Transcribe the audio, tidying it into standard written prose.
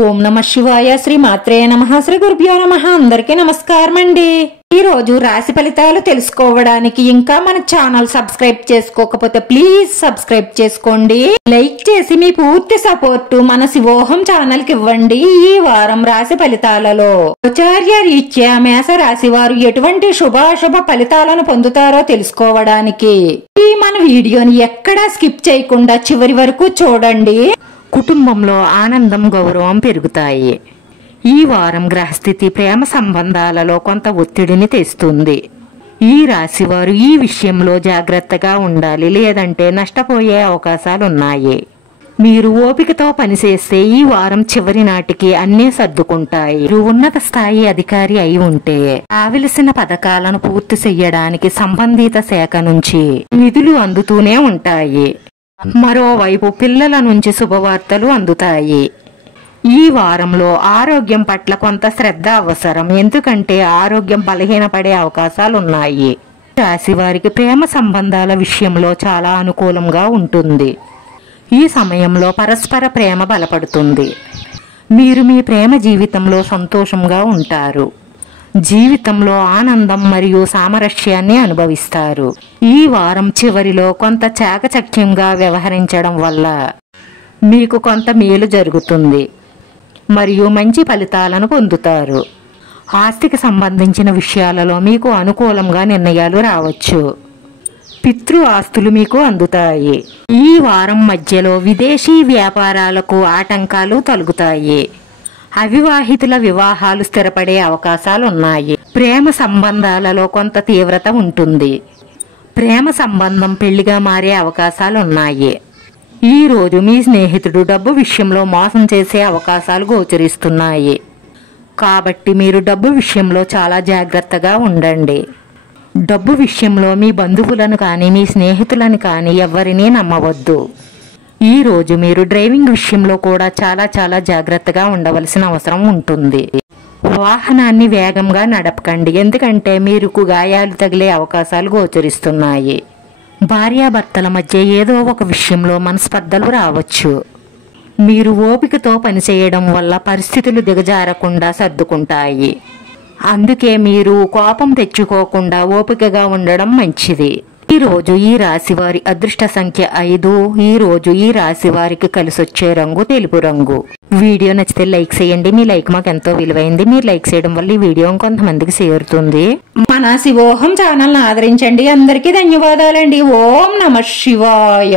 ఓం నమః శివాయ. శ్రీ మాత్రే నమః. శ్రీ గురుభ్యో నమః. అందరికీ నమస్కారం అండి. ఈ రోజు రాశి ఫలితాలు తెలుసుకోవడానికి ఇంకా మన ఛానల్ సబ్స్క్రైబ్ చేసుకోకపోతే ప్లీజ్ సబ్స్క్రైబ్ చేసుకోండి. లైక్ చేసి మీ పూర్తి సపోర్ట్ మన శివోహం ఛానల్ కి ఇవ్వండి. ఈ వారం రాశి ఫలితాలలో ఆచార్య రీత్యా మేష రాశి వారు ఎటువంటి శుభాశుభ ఫలితాలను పొందుతారో తెలుసుకోవడానికి ఈ మన వీడియోని ఎక్కడా స్కిప్ చేయకుండా చివరి వరకు చూడండి. కుటుంబంలో ఆనందం, గౌరవం పెరుగుతాయి. ఈ వారం గ్రహస్థితి ప్రేమ సంబంధాలలో కొంత ఒత్తిడిని తెస్తుంది. ఈ రాశివారు ఈ విషయంలో జాగ్రత్తగా ఉండాలి, లేదంటే నష్టపోయే అవకాశాలున్నాయి. మీరు ఓపికతో పనిచేస్తే ఈ వారం చివరి నాటికి అన్నీ సర్దుకుంటాయి. మీరు ఉన్నత స్థాయి అధికారి అయి ఉంటే కావలసిన పథకాలను పూర్తి చెయ్యడానికి సంబంధిత శాఖ నుంచి నిధులు అందుతూనే ఉంటాయి. మరోవైపు పిల్లల నుంచి శుభవార్తలు అందుతాయి. ఈ వారంలో ఆరోగ్యం పట్ల కొంత శ్రద్ధ అవసరం, ఎందుకంటే ఆరోగ్యం బలహీనపడే అవకాశాలున్నాయి. రాశి వారికి ప్రేమ సంబంధాల విషయంలో చాలా అనుకూలంగా ఉంటుంది. ఈ సమయంలో పరస్పర ప్రేమ బలపడుతుంది. మీరు మీ ప్రేమ జీవితంలో సంతోషంగా ఉంటారు. జీవితంలో ఆనందం మరియు సామరస్యాన్ని అనుభవిస్తారు. ఈ వారం చివరిలో కొంత చాకచక్యంగా వ్యవహరించడం వల్ల మీకు కొంత మేలు జరుగుతుంది మరియు మంచి ఫలితాలను పొందుతారు. ఆస్తికి సంబంధించిన విషయాలలో మీకు అనుకూలంగా నిర్ణయాలు రావచ్చు. పితృ ఆస్తులు మీకు అందుతాయి. ఈ వారం మధ్యలో విదేశీ వ్యాపారాలకు ఆటంకాలు తొలగుతాయి. అవివాహితుల వివాహాలు స్థిరపడే అవకాశాలున్నాయి. ప్రేమ సంబంధాలలో కొంత తీవ్రత ఉంటుంది. ప్రేమ సంబంధం పెళ్లిగా మారే అవకాశాలున్నాయి. ఈ రోజు మీ స్నేహితుడు డబ్బు విషయంలో మోసం చేసే అవకాశాలు గోచరిస్తున్నాయి. కాబట్టి మీరు డబ్బు విషయంలో చాలా జాగ్రత్తగా ఉండండి. డబ్బు విషయంలో మీ బంధువులను కానీ మీ స్నేహితులను కానీ ఎవరినీ నమ్మవద్దు. ఈ రోజు మీరు డ్రైవింగ్ విషయంలో కూడా చాలా జాగ్రత్తగా ఉండవలసిన అవసరం ఉంటుంది. వాహనాన్ని వేగంగా నడపకండి, ఎందుకంటే మీకు గాయాలు తగిలే అవకాశాలు గోచరిస్తున్నాయి. భార్యాభర్తల మధ్య ఏదో ఒక విషయంలో మనస్పర్ధలు రావచ్చు. మీరు ఓపికతో పనిచేయడం వల్ల పరిస్థితులు దిగజారకుండా సర్దుకుంటాయి. అందుకే మీరు కోపం తెచ్చుకోకుండా ఓపికగా ఉండడం మంచిది. ఈ రోజు ఈ రాశి వారి అదృష్ట సంఖ్య 5. ఈ రోజు ఈ రాశి వారికి కలిసొచ్చే రంగు తెలుపు రంగు. వీడియో నచ్చితే లైక్ చేయండి. మీ లైక్ మాకు ఎంతో విలువైంది. మీరు లైక్ చేయడం వల్ల ఈ వీడియో కొంతమందికి చేరుతుంది. మన శివోహం ఛానల్ ఆదరించండి. అందరికీ ధన్యవాదాలండి. ఓం నమః శివాయ.